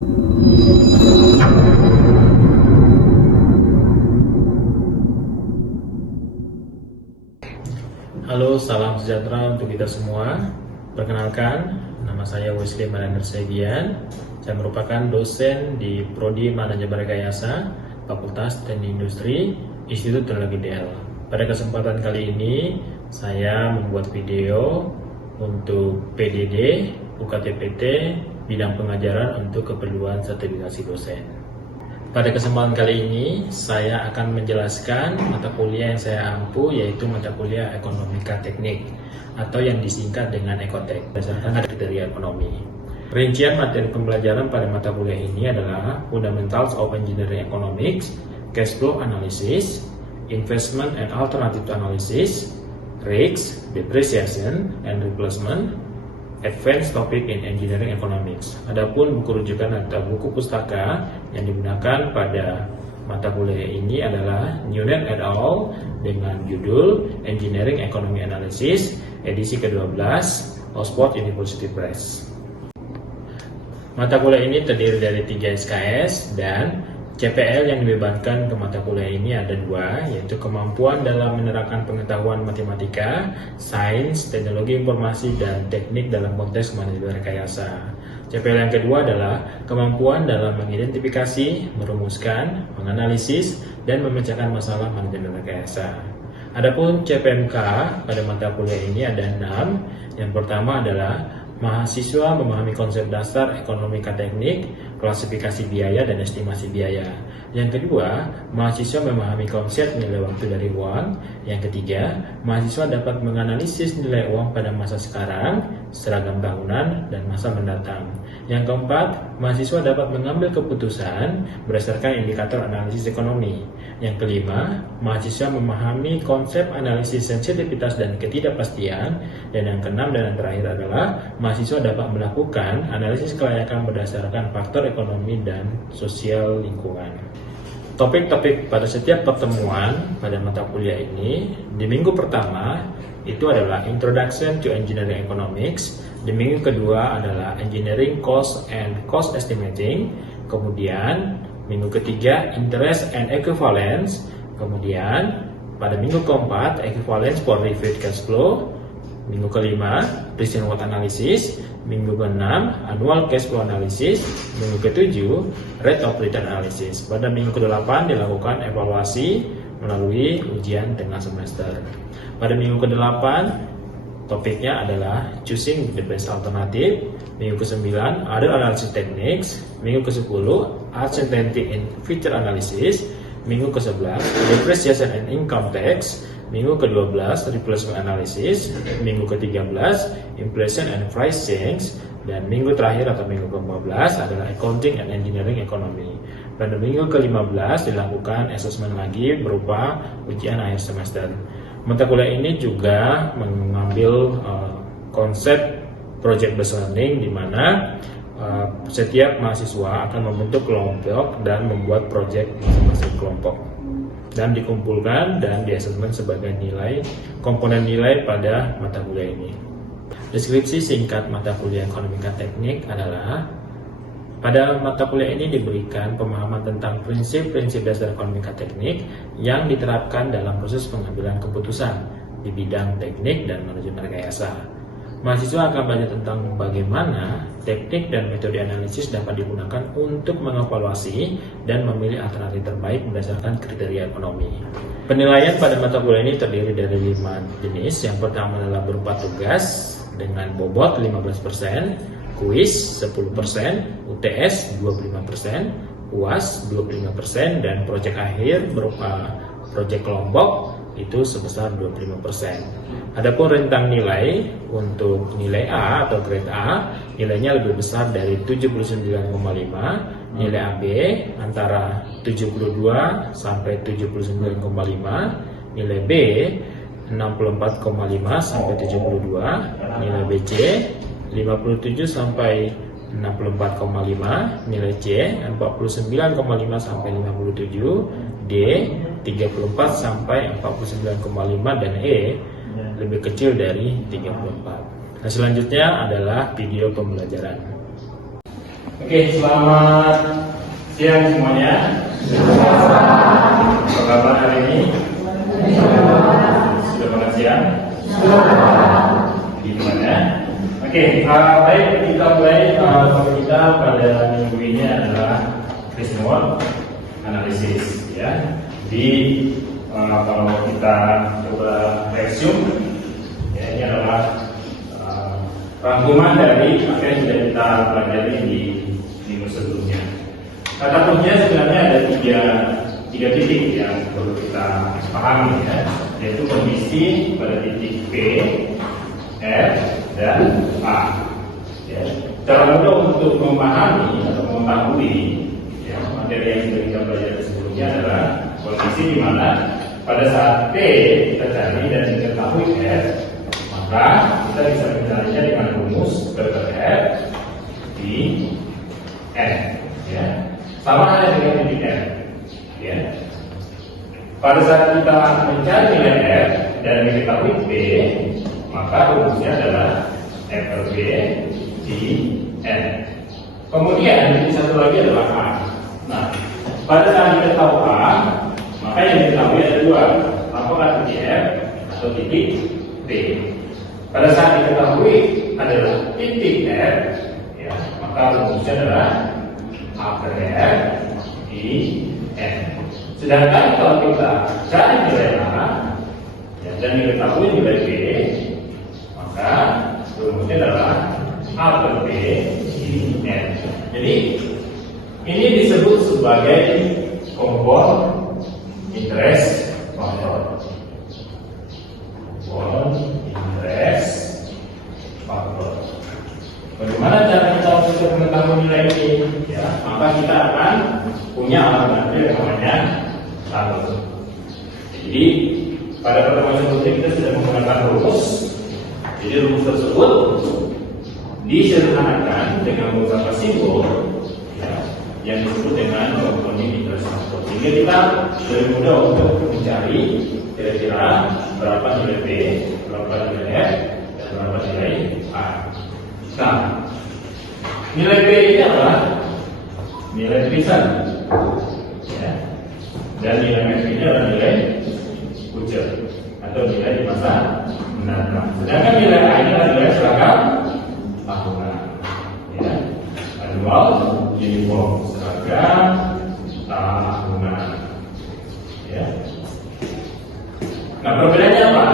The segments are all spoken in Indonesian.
Halo, salam sejahtera untuk kita semua. Perkenalkan, nama saya Wesley Manander Segian. Saya merupakan dosen di Prodi Manajemen Rekayasa, Fakultas Teknik Industri, Institut Teknologi DL. Pada kesempatan kali ini, saya membuat video untuk PDD, UKTPT, bidang pengajaran untuk keperluan sertifikasi dosen. Pada kesempatan kali ini, saya akan menjelaskan mata kuliah yang saya ampu, yaitu mata kuliah Ekonomika Teknik atau yang disingkat dengan Ekotek, berdasarkan kriteria ekonomi. Rincian materi pembelajaran pada mata kuliah ini adalah Fundamentals of Engineering Economics, Cash Flow Analysis, Investment and Alternative Analysis, Risks, Depreciation and Replacement, Advanced Topic in Engineering Economics. Adapun buku rujukan atau buku pustaka yang digunakan pada mata kuliah ini adalah Newnet et al. Dengan judul Engineering Economy Analysis, edisi ke-12, Oxford University Press. Mata kuliah ini terdiri dari 3 SKS dan CPL yang dibebankan ke mata kuliah ini ada 2, yaitu kemampuan dalam menerapkan pengetahuan matematika, sains, teknologi informasi, dan teknik dalam konteks manajemen rekayasa. CPL yang kedua adalah kemampuan dalam mengidentifikasi, merumuskan, menganalisis, dan memecahkan masalah manajemen rekayasa. Adapun CPMK pada mata kuliah ini ada 6. Yang pertama adalah mahasiswa memahami konsep dasar ekonomika teknik, klasifikasi biaya, dan estimasi biaya. Yang kedua, mahasiswa memahami konsep nilai waktu dari uang. Yang ketiga, mahasiswa dapat menganalisis nilai uang pada masa sekarang, seragam tahunan, dan masa mendatang. Yang keempat, mahasiswa dapat mengambil keputusan berdasarkan indikator analisis ekonomi. Yang kelima, mahasiswa memahami konsep analisis sensitivitas dan ketidakpastian. Dan yang keenam dan yang terakhir adalah mahasiswa dapat melakukan analisis kelayakan berdasarkan faktor ekonomi dan sosial lingkungan. Topik-topik pada setiap pertemuan pada mata kuliah ini, di minggu pertama itu adalah Introduction to Engineering Economics, di minggu kedua adalah Engineering Cost and Cost Estimating, kemudian minggu ketiga Interest and Equivalence, kemudian pada minggu keempat Equivalence for Reviewed Cash Flow, minggu kelima Present Worth Analysis, minggu ke-6 Annual Cash Flow Analysis, minggu ke-7 Rate of Return Analysis. Pada minggu ke-8 dilakukan evaluasi melalui ujian tengah semester. Pada minggu ke-8 topiknya adalah Choosing the Best Alternative, minggu ke-9 Other Analysis Techniques, minggu ke-10 Uncertainty in Feature Analysis, minggu ke-11 Depreciation and Income Tax, minggu ke-12 Replacement Analysis, minggu ke-13 Inflation and Pricing, dan minggu terakhir atau minggu ke-14 adalah Accounting and Engineering Economy. Pada minggu ke-15 dilakukan assessment lagi berupa ujian akhir semester. Mata kuliah ini juga mengambil konsep project based learning, di mana setiap mahasiswa akan membentuk kelompok dan membuat project masing-masing kelompok dan dikumpulkan dan diasesmen sebagai nilai komponen nilai pada mata kuliah ini. Deskripsi singkat mata kuliah Ekonomika Teknik adalah pada mata kuliah ini diberikan pemahaman tentang prinsip-prinsip dasar ekonomika teknik yang diterapkan dalam proses pengambilan keputusan di bidang teknik dan manajemen rekayasa. Mahasiswa akan belajar tentang bagaimana teknik dan metode analisis dapat digunakan untuk mengevaluasi dan memilih alternatif terbaik berdasarkan kriteria ekonomi. Penilaian pada mata kuliah ini terdiri dari 5 jenis. Yang pertama adalah berupa tugas dengan bobot 15%, kuis 10%, UTS 25%, UAS 25%, dan proyek akhir berupa proyek kelompok itu sebesar 25%. Adapun rentang nilai untuk nilai A atau grade A, nilainya lebih besar dari 79,5, nilai AB antara 72 sampai 79,5, nilai B 64,5 sampai 72, nilai BC 57 sampai 64,5, nilai C 49,5 sampai 57, D 34 sampai 49,5, dan E lebih kecil dari 34. Nah, selanjutnya adalah video pembelajaran. Oke, selamat siang semuanya. Apa kabar hari ini? Sudah makan siang? Gimana? Oke, baik, kita mulai. Topik kita pada minggu ini adalah Krishna analisis, ya. Jadi kalau kita coba resume, ya, ini adalah rangkuman dari apa yang sudah kita pelajari di minggu sebelumnya. Kata kuncinya sebenarnya ada tiga titik yang perlu kita pahami, ya, yaitu kondisi pada titik P, R, dan A. Ya. Cara mudah untuk memahami atau mengetahui, ya, materi yang sudah kita pelajari sebelumnya adalah kondisi di mana pada saat P kita cari dan diketahui R, maka kita bisa mencarinya dengan rumus R di N, ya. Sama halnya dengan titik R, ya. Pada saat kita mencari nilai R dan diketahui P, maka rumusnya adalah FRB di N. Kemudian titik satu lagi adalah A. Nah, pada saat kita tahu A, maka yang diketahui ada dua, apakah titik R atau titik P. Pada saat diketahui adalah titik R, ya, maka rumusnya adalah A per R di N. Sedangkan kalau kita cari nilai A, ya, dan diketahui nilai B, maka rumusnya adalah A per B di N. Jadi ini disebut sebagai kompon interest factor. Kompon interest factor. Bagaimana cara kita untuk mengetahui nilai ini? Ya, maka kita akan punya alat yang namanya rumus. Jadi pada pertemuan sebelumnya kita sudah menggunakan rumus. Jadi rumus tersebut disederhanakan dengan beberapa simbol, ya, yang disebut dengan compounding interest factor. Sehingga kita lebih mudah untuk mencari kira-kira berapa nilai B, berapa nilai F, dan berapa nilai A. Nah, nilai B ini adalah nilai tulisan, ya, dan nilai F ini adalah nilai ujar atau nilai di masa mendatang. Sedangkan nilai A ini adalah nilai seragam tahunan, ya, annual uniform, seragam tahunan, ya. Nah, perbedaannya apa?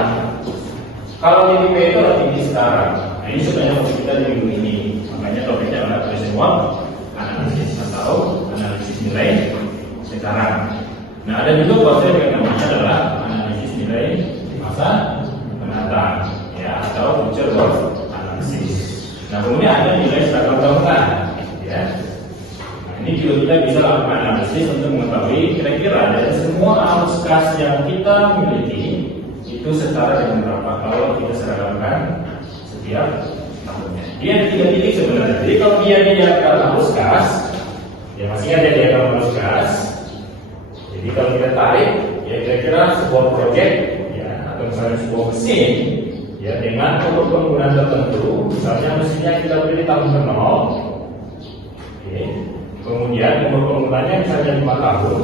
Kalau titik P itu adalah titik sekarang. Nah, ini sebenarnya topik kita di minggu ini. Makanya topiknya adalah semua analisis atau analisis nilai sekarang. Nah, ada juga konsep yang namanya adalah analisis nilai di masa mendatang, ya, atau future world analysis. Nah, kemudian ada nilai seragam tahunan, ya. Nah, ini juga kita bisa lakukan analisis untuk mengetahui kira-kira dari semua arus kas yang kita miliki itu setara dengan berapa kalau kita seragamkan setiap tahunnya. Dia ada tiga titik sebenarnya. Jadi kalau dia diagram arus kas, ya masih ada diagram arus kas. Jadi kalau kita tarik, ya kira-kira sebuah proyek, ya, atau misalnya sebuah mesin, ya, dengan umur penggunaan tertentu, misalnya mesinnya kita beli tahun ke 0, oke. Kemudian umur penggunaannya misalnya 5 tahun,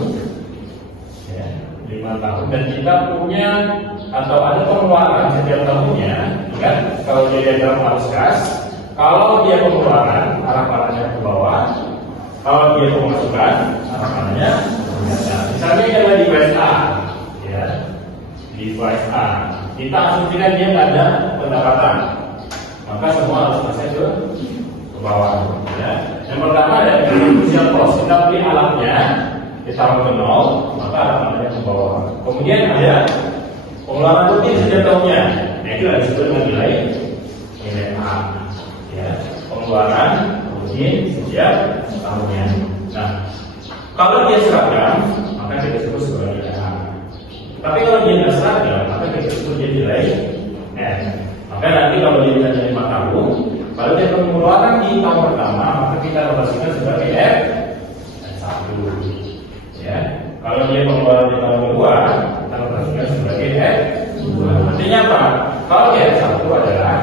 ya, 5 tahun, dan kita punya atau ada pengeluaran setiap tahunnya, kan? Kalau dia dalam arus kas, kalau dia pengeluaran arah panahnya ke bawah, kalau dia pemasukan arah panahnya ke atas. Misalnya ini adalah device A, ya, device A. Kita asumsikan dia nggak ada pendapatan, maka semua harus masuk ke bawah, ya. Yang pertama ada initial cost, kita beli alatnya, kita taruh ke 0, maka arah panahnya ke bawah. Kemudian ada pengeluaran rutin setiap tahunnya, nah itu disebut dengan nilai A, ya, pengeluaran rutin setiap tahunnya. Nah, kalau dia seragam, maka kita sebut sebagai nilai A. Tapi kalau dia tidak seragam, maka kita sebut dia nilai N. Maka nanti kalau dia ditanya 5 tahun, kalau dia pengeluaran di tahun pertama, maka kita relasikan sebagai F dan 1. Ya, kalau dia pengeluaran di tahun kedua, kita relasikan sebagai F 2. Artinya apa? Kalau dia F 1 adalah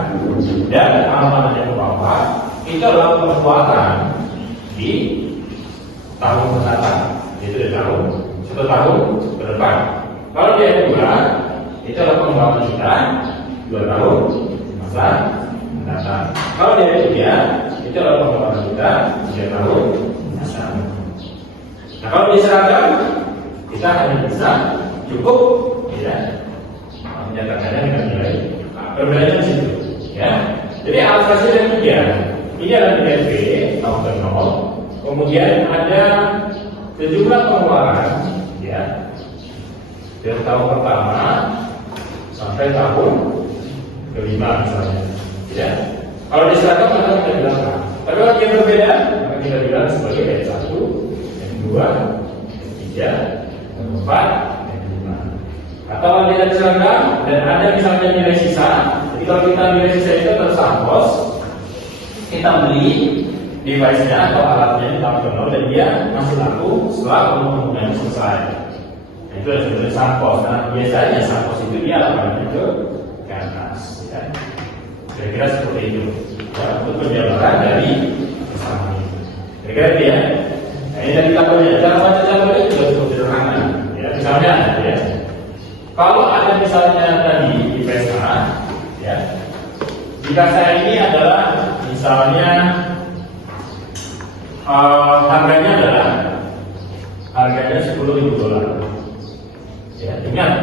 dan amanahnya ke bawah, itu adalah pengeluaran tahun mendatang, itu dari tahun 1 tahun ke depan. Kalau dia 2, itu adalah pengeluaran kita 2 tahun masa mendatang. Kalau dia 3, itu adalah pengeluaran kita 3 tahun masa. Nah, kalau dia seragam, kita hanya bisa cukup ya menyatakannya dengan nilai perbedaannya di situ ya. Jadi alokasi ada 3. Ini adalah nilai B tahun ke 0. Kemudian ada sejumlah pengeluaran ya dari tahun pertama sampai tahun ke-5 misalnya ya. Kalau di seragam maka kita bilang A. Tapi kalau dia berbeda maka kita bilang sebagai S1, S2, S3, S4, S5. Atau dia ada seragam dan ada misalnya nilai sisa. Jadi kalau kita nilai sisa itu tersampos, kita beli device-nya atau alatnya di tahun ke 0 dan dia masih laku setelah penggunaannya selesai. Nah, itu adalah sebenarnya sampos. Nah, biasanya sampos itu dia lakukannya ke atas ya. Kira-kira seperti itu ya, untuk penjabaran dari bersama itu. Kira-kira itu ya. Nah, ini dari tabelnya. Cara baca tabelnya juga cukup sederhana ya. Misalnya ya, kalau ada misalnya tadi di PSA ya, jika saya ini adalah misalnya harganya adalah $10.000 ya. Ingat,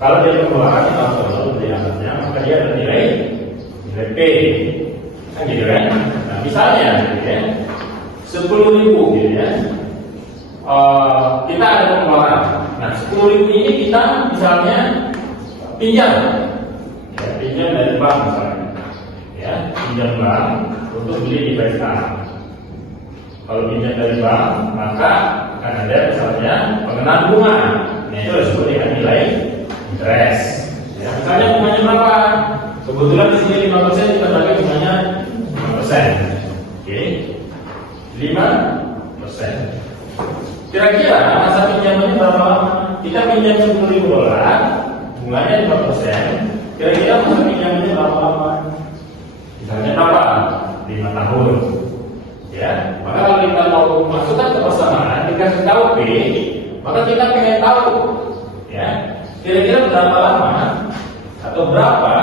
kalau dia pengeluaran di tahun lalu dari alatnya, maka dia ada nilai P kan gitu kan. Nah misalnya gitu ya, 10.000 gitu ya, kita ada pengeluaran. Nah 10.000 ini kita misalnya pinjam ya, pinjam dari bank misalnya ya, pinjam bank untuk beli device A. Kalau pinjam dari bank, maka akan ada misalnya pengenaan bunga. Nah itu disebut dengan nilai interest. Ya, misalnya bunganya berapa? Kebetulan di sini 5%, kita pakai bunganya 5%. Oke, 5%. Kira-kira masa pinjamannya berapa lama? Kita pinjam $10.000, bunganya 5%. Kira-kira masa pinjamannya berapa lama? Misalnya berapa? 5 tahun. Ya, maka kalau kita mau masukkan ke persamaan, dikasih tahu P, maka kita pengen tahu, ya, kira-kira berapa lama atau berapa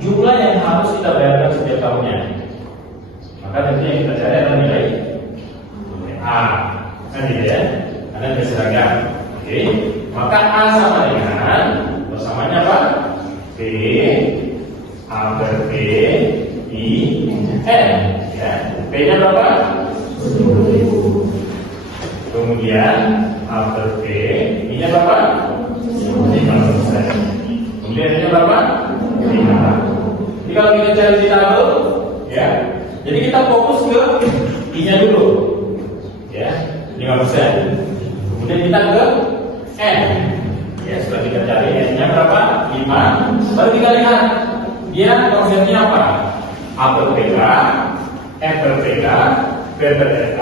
jumlah yang harus kita bayarkan setiap tahunnya. Maka tentunya yang kita cari adalah nilai A, kan gitu ya, karena dia seragam. Oke, maka A sama dengan persamanya apa? P A per P I N. Ya, P-nya berapa? 10.000. Kemudian A per P, I-nya berapa? 5%. Kemudian I-nya berapa? 5. Jadi kalau kita cari di tabel, ya, jadi kita fokus ke I-nya dulu, ya, 5%. Kemudian kita ke N, ya, setelah kita cari N-nya berapa? 5. Baru kita lihat dia konsepnya apa? A per PK, F per PK, P per FK,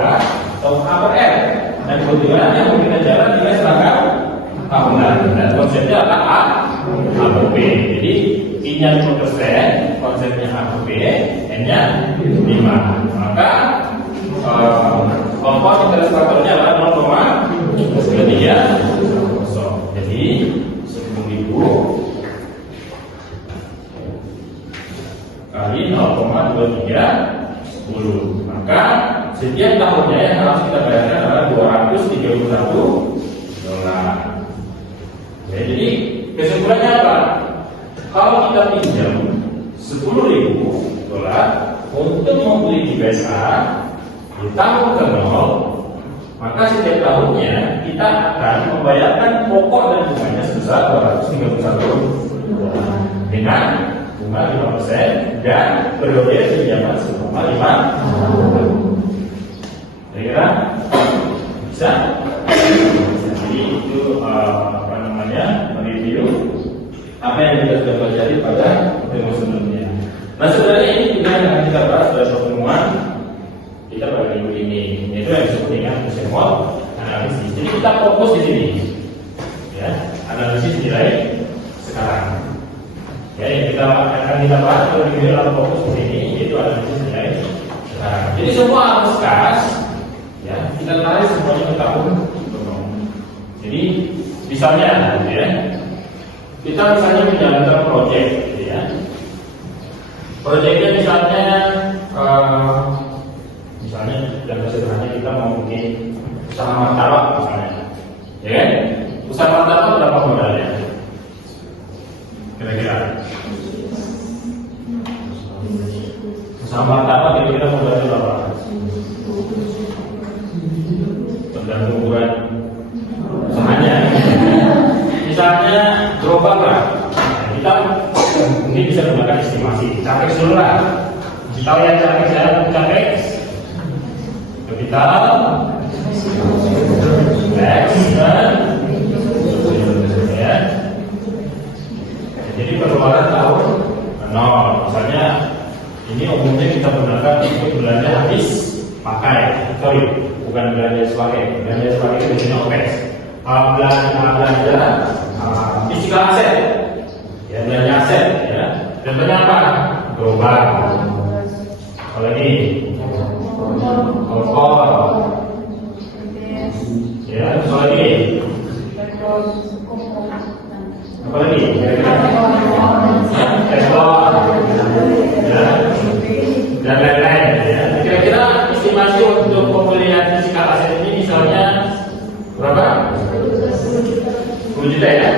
atau A per R. Dan kebetulan yang mau kita jalan dia seragam tahunan. Dan konsepnya adalah A per P. Jadi I-nya 5%, konsepnya A per P, N-nya 5. Maka kelompok interest faktornya adalah 0,3. Jadi 10.000 kali 0,23 10. Maka setiap tahunnya yang harus kita bayarkan adalah $231. Ya, jadi kesimpulannya apa? Kalau kita pinjam $10.000 untuk membeli device A di tahun ke-0, maka setiap tahunnya kita akan membayarkan pokok dan bunganya sebesar $231 dengan bunga 5% dan periode pinjaman selama 5 tahun. Kira-kira bisa? Jadi itu mereview apa yang kita sudah pelajari pada pertemuan sebelumnya. Nah sebenarnya ini juga yang kita bahas pada pertemuan kita pada minggu ini, yaitu yang disebut dengan pertemuan analisis. Jadi kita fokus di sini, ya, analisis nilai sekarang. Ya, yang kita akan kita bahas pada minggu ini adalah fokus di sini, yaitu analisis nilai sekarang. Jadi semua harus kas, ya. kita tarik semuanya ke tahun penuh. Jadi misalnya ya, kita misalnya menjalankan proyek gitu ya. Proyeknya misalnya yang sederhana kita mau bikin usaha martabak misalnya, ya kan? Usaha martabak berapa modalnya? Kira-kira? Usaha martabak kira-kira modalnya berapa? Tergantung ukuran usahanya. Misalnya gerobak lah, kita mungkin bisa menggunakan estimasi. Capex dulu lah. Tahu yang capex ya? Capex kapital, tax, dan ya. Jadi pengeluaran tahun nol. Misalnya ini umumnya kita gunakan untuk belanja habis pakai, bukan belanja sebagai. Belanja sebagai itu biasanya OPEX. Belanja physical aset, ya belanja aset, ya. Contohnya apa? Gerobak. Kalau ini kompor, ya, terus lagi apa lagi? Ekspor, ya, dan lain-lain. Ya. Kira-kira estimasi untuk pembelian physical aset ini misalnya berapa? 10 juta ya?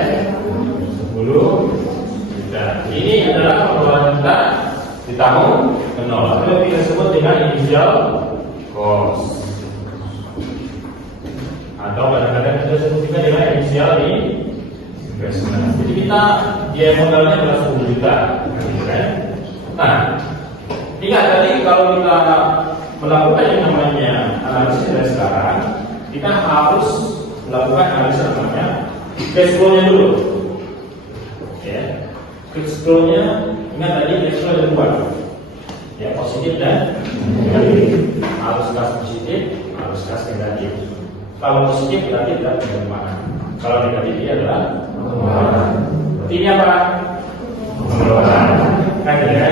10 juta. Ini adalah pengeluaran kita di tahun ke-0. Itu kita sebut dengan initial cost. Atau kadang-kadang kita sebut juga dengan initial investment. Jadi kita biaya modalnya adalah 10 juta. Nah, ingat tadi kalau kita melakukan yang namanya analisis dari sekarang, kita harus melakukan analisis namanya cash flow-nya dulu. Ya, cash flow-nya ingat tadi cash flow ada dua, ya positif dan negatif. Harus kas positif, harus kas negatif. Kalau positif berarti tidak penerimaan. Kalau negatif dia adalah pengeluaran. Berarti ini apa? Pengeluaran. Kan ya?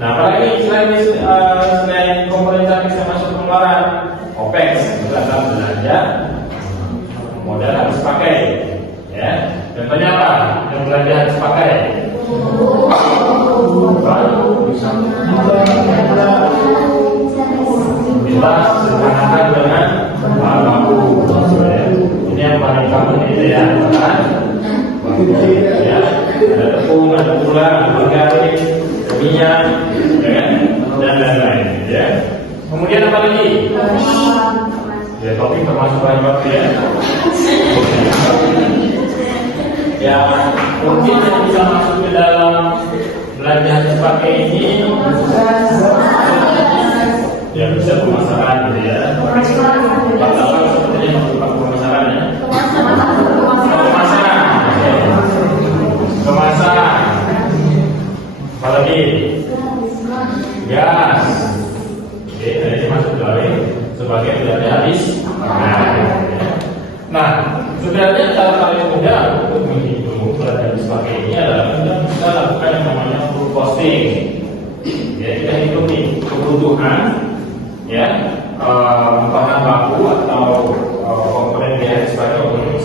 Nah, apalagi selain komponen capex yang masuk pengeluaran, OPEX adalah belanja modal habis pakai, ya. Contohnya apa? Yang belanja habis pakai. Kita sederhanakan dengan bahan baku. Ini yang paling kamu itu ya, ya. Ada tepung, ada gula, ada garam, minyak, ya kan? Dan lain-lain, ya. Kemudian apa lagi? Ya, topik termasuk bahan baku ya. Ya, mungkin yang bisa masuk ke dalam belanja habis pakai ini, ya bisa pemasaran gitu ya. Martabak sepertinya masuk pemasaran ya. Kemasan. Apalagi gas. Oke, ini masuk dari sebagai belanja habis. Nah, sebenarnya cara paling mudah untuk menghitung belanja habis pakai ini adalah kita lakukan yang namanya full costing. Ya, kita hitung nih kebutuhan, ya, bahan baku atau komponen biaya habis untuk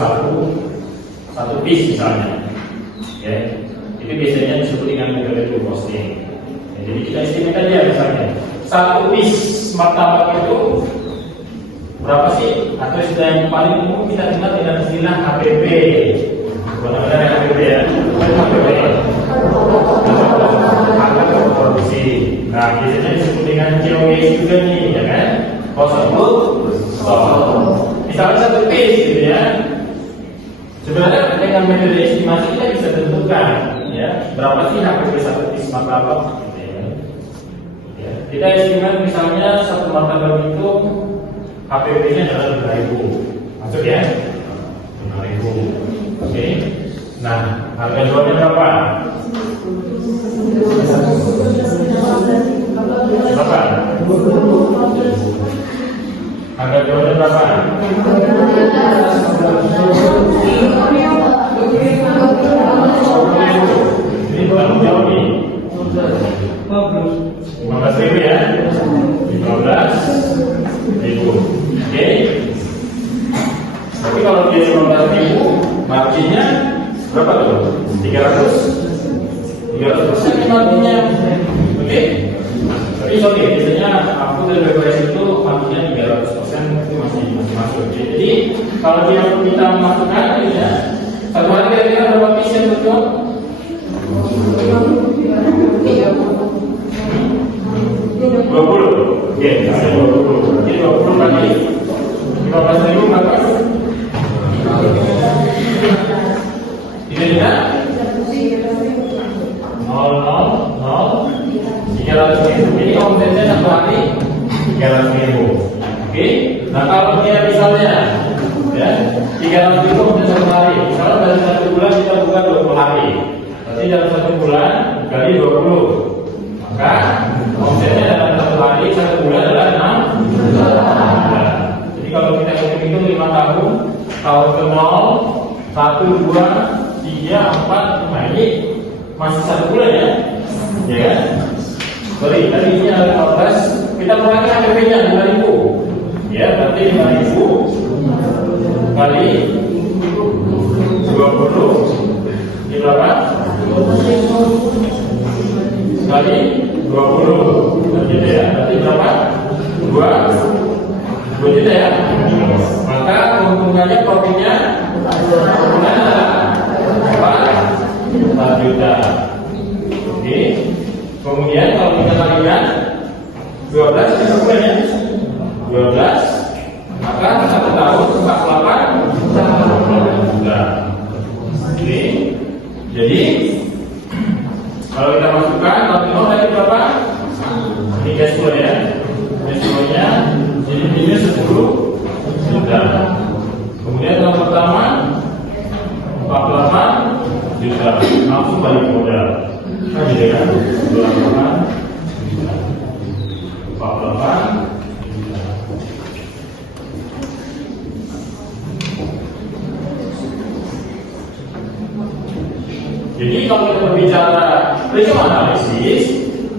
satu piece misalnya. Ya, itu biasanya disebut dengan metode full costing. Ya, jadi kita estimate aja misalnya satu piece martabak itu berapa sih? Atau istilah yang paling umum kita kenal dengan istilah HPP. Benar-benar HPP ya. HPP. Harga produksi. Nah, biasanya disebut dengan COGS juga nih, ya kan? Cost of goods sold. Misalnya satu piece gitu ya. Sebenarnya dengan metode estimasi kita bisa tentukan, ya, berapa sih HPP satu piece martabak? Gitu ya. Ya, kita estimasi misalnya satu martabak itu HPP-nya adalah 5.000, masuk ya? 5.000. Oke. Nah, harga jualnya berapa? Berapa? Harga jualnya berapa? Ini bukan jauh nih. 15.000 ya? 15. Oke. Tapi kalau dia 15.000, marginnya berapa tuh? 300% marginnya. Oke. Tapi sorry, biasanya aku dari BPS itu marginnya 300% itu masih masuk. Jadi kalau dia kita masukkan ya, satu hari kira-kira berapa piece yang betul? 20. Oke, ada 20. Jadi 20 kali 15.000 berapa? Tidak? 300.000. Jadi omsetnya satu hari 300.000. Oke. Nah kalau dia misalnya ya 300.000 omset satu hari. Kalau dalam satu bulan kita buka 20 hari. Berarti dalam satu bulan kali 20. Maka omsetnya dalam satu hari satu bulan adalah 6 juta. Jadi kalau kita hitung 5 tahun, tahun ke 0, 1, 2, 3, 4, nah ini masih satu bulan ya, ya kan? Sorry, tadi ini ada 15, kita kurangi APP-nya 5.000, ya berarti 5.000 kali 20, ini berapa? Kali 20, gitu ya, berarti berapa? 2 juta ya. Maka keuntungannya profitnya adalah 4 juta. Oke. Kemudian kalau kita kalikan 12 itu bulan ya. 12 maka 1 tahun 48 juta. Oke. Jadi kalau kita masukkan kalau tadi berapa? Ini cash flow ya. Cash flow-nya jadi minus 10 juta. Kemudian tahun pertama 48 juta, langsung balik modal. Nah, jadi kan 48 juta. Jadi kalau kita berbicara ratio analisis,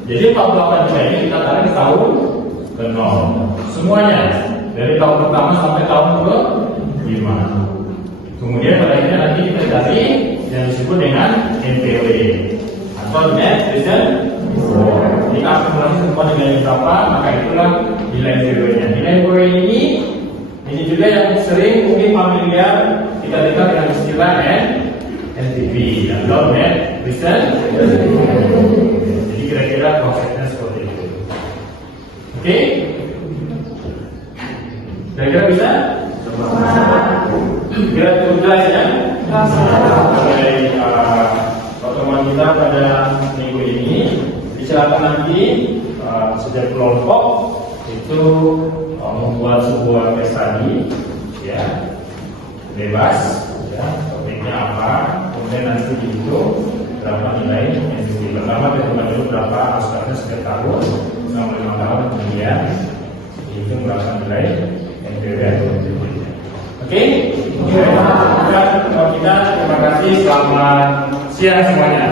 jadi 48 juta ini kita tarik ke tahun ke 0 semuanya dari tahun pertama sampai tahun ke 5. Kemudian pada akhirnya nanti kita cari yang disebut dengan NPW atau net present value. Jika akumulasi semua nilai berapa, maka itulah nilai NPW-nya. Nilai NPW ini juga yang sering mungkin familiar kita dengar dengan istilah NPV atau net present value. Jadi kira-kira konsepnya seperti itu. Oke? Kira-kira bisa? Kira sudah ya mengenai pertemuan kita pada minggu ini. Silakan nanti setiap kelompok itu membuat sebuah case study ya, bebas ya, topiknya apa, kemudian nanti dihitung berapa nilai NPV. Pertama kita dulu berapa asalnya setiap tahun selama 5 tahun, kemudian dihitung berapa nilai NPV atau NPV. Oke, kita terima kasih, selamat siang semuanya.